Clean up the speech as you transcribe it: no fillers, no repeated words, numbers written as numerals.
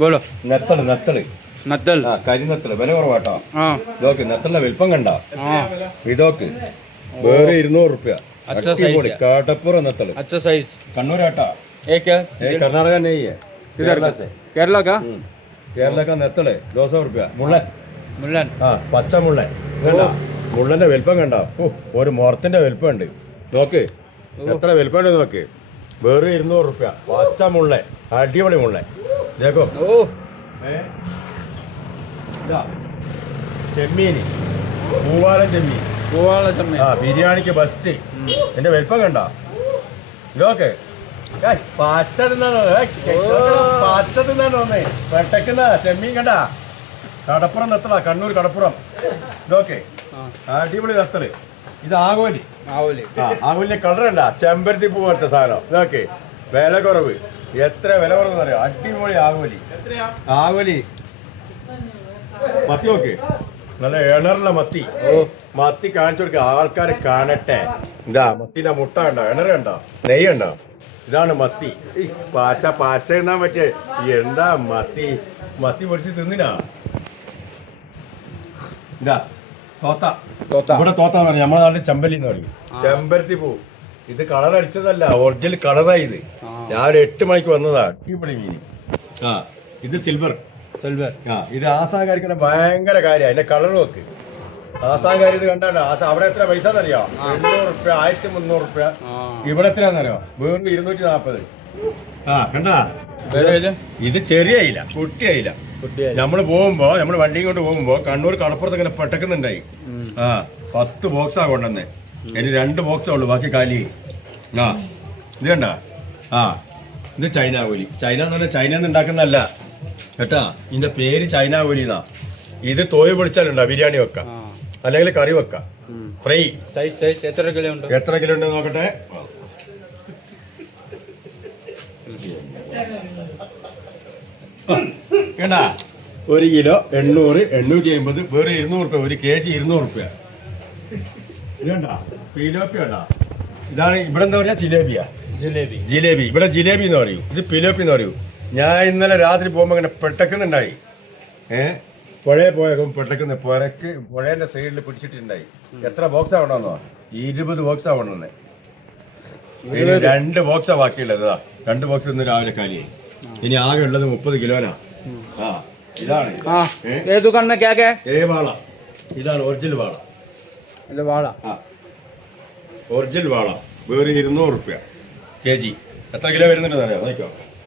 बोलो നെത്തള് നെത്തള് नत्तल കരിനെത്തള് വില കുറവാട്ടോ. ഇതൊക്കെ നെത്തളിന്റെ വലിപ്പം കണ്ട ഇതൊക്കെ വേറെ 200 റുപ്യ. കാട്ടപ്പുറം നെത്തള് अच्छा साइज കണ്ണൂരാട്ടാ. കർണാടക केरला का കേരള നെത്തള് 200 റുപ്യ. മുള്ളൻ मुल्लन പച്ച മുള്ളൻ മുള്ളന്റെ വലിപ്പം കണ്ട. ഒരു മുറത്തിന്റെ വലിപ്പം ഉണ്ട്. നോക്ക് എത്ര വലിപ്പം ഉണ്ട് നോക്ക്. വേറെ 200 റുപ്യ. പച്ച മുള്ളൻ അടിപൊളി മുള്ളൻ. ദേക്കോ ചെമ്മീന് പൂവാലൻ ചെമ്മീൻ ബിരിയാണിക്ക് ബെസ്റ്റ്. എന്റെ വലിപ്പം കണ്ട ഇതൊക്കെ പച്ച തിന്നാണോ പച്ച തിന്നാണോ ഒന്ന് പെട്ടക്കുന്ന ചെമ്മീൻ കണ്ട. കടപ്പുറം നെത്തള കണ്ണൂർ കടപ്പുറം. ഇതൊക്കെ അടിപൊളി നെത്തള്. ഇത് ആകോലി ആകോലിന്റെ കളർ കണ്ട ചെമ്പരത്തി പൂ പോലത്തെ സാധനം. ഇതൊക്കെ വില കുറവ്. എത്ര വില കുറവെന്ന് അറിയാം. അടിപൊളി ആകോലി ആകോലി മത്തി നോക്ക് നല്ല എണറുള്ള മത്തി. മത്തി കാണിച്ചു കൊടുക്ക ആൾക്കാർ കാണട്ടെ. ഇതാ മത്തിന്റെ മുട്ട ഉണ്ടോ എണറ ഉണ്ടോ നെയ്യ് ഉണ്ടോ. ഇതാണ് മത്തി. പാച്ച പാച്ച എണ്ണാൻ പറ്റേ എന്താ മത്തി മത്തി പൊരിച്ച് തിന്നിനാ. ഇതാ തോത്ത ഇവിടെ തോത്താന്ന് പറയും. നമ്മുടെ നാട്ടിൽ ചെമ്പല്ലി എന്ന് പറയും. ചെമ്പരത്തി പൂ. ഇത് കളർ അടിച്ചതല്ല ഒറിജിനൽ കളറായി. ഇത് രാവിലെ 8 മണിക്ക് വന്നതാ. അടിപൊളി മീൻ. ഇത് സിൽവർ ഇത് ആസാകാരിക്കുന്ന ഭയങ്കര കാര്യമാണ്. അതിന്റെ കളർ നോക്ക്. ആസാകാരി ഇത് കണ്ടാണ്. അവിടെ എത്ര പൈസ എന്നറിയാം. 800 റുപ്യ 1300 റുപ്യ. ഇവിടെ എത്രയാണെന്നറിയോ വേറെ 240. കണ്ടാ ഇത് ചെറിയ അയില കുട്ടി അയില. നമ്മള് പോകുമ്പോ നമ്മള് വണ്ടിയും കൊണ്ട് പോകുമ്പോ കണ്ണൂർ കടപ്പുറത്ത് ഇങ്ങനെ പെട്ടക്കുന്നുണ്ടായി. 10 ബോക്സാ കൊണ്ടുവന്നേ. ഇനി 2 ബോക്സേ ഉള്ളു ബാക്കി കാലി. ഇത് കണ്ട ഇത് ചൈന കോലി. ചൈന എന്ന് പറഞ്ഞാൽ ചൈനന്ന് ഉണ്ടാക്കുന്നതല്ല കേട്ടാ. ഇതിന്റെ പേര് ചൈന കോലി എന്നാ. ഇത് തോയ് പൊളിച്ചാലുണ്ടോ ബിരിയാണി വെക്കാം അല്ലെങ്കിൽ കറി വെക്കാം. ഫ്രൈ എത്ര കിലോ ഉണ്ട് നോക്കട്ടെ. കേട്ടാ 1 കിലോ 800 850 വേറെ 200 റുപ്യ. 1 kg 200 റുപ്യ. ഇതണ്ടാ പിലോപ്പി ഉണ്ടാ. ഇതാണ് ഇവിടെ എന്താ പറയാ ജിലേബിയാ ജിലേബി. ഇവിടെ ജിലേബി എന്ന് പറയൂ. ഇത് പിലോപ്പി എന്ന് പറയൂ. ഞാൻ ഇന്നലെ രാത്രി പോകുമ്പോ ഇങ്ങനെ പെട്ടക്കുന്നുണ്ടായി. പുഴയെ പോയപ്പോൾ പെട്ടക്കുന്ന പുഴേന്റെ സൈഡിൽ പിടിച്ചിട്ടുണ്ടായി. എത്ര ബോക്സാ കൊണ്ടുവന്നോ 20 ബോക്സാ കൊണ്ടുവന്നേ. 2 ബോക്സാ ബാക്കിയുള്ളത്. 2 ബോക്സ് ഇന്ന് രാവിലെ കാലിയായി. ഇനി ആകെ ഉള്ളത് 30 കിലോനാ. ഇതാണ് വാള. ഇതാണ് ഒറിജിനൽ വാള. ഒറിജിനൽ വാള വേറെ 200 റുപ്യ kg. എത്ര കിലോ വരുന്നുണ്ടെന്ന് അറിയാം നോക്കോ.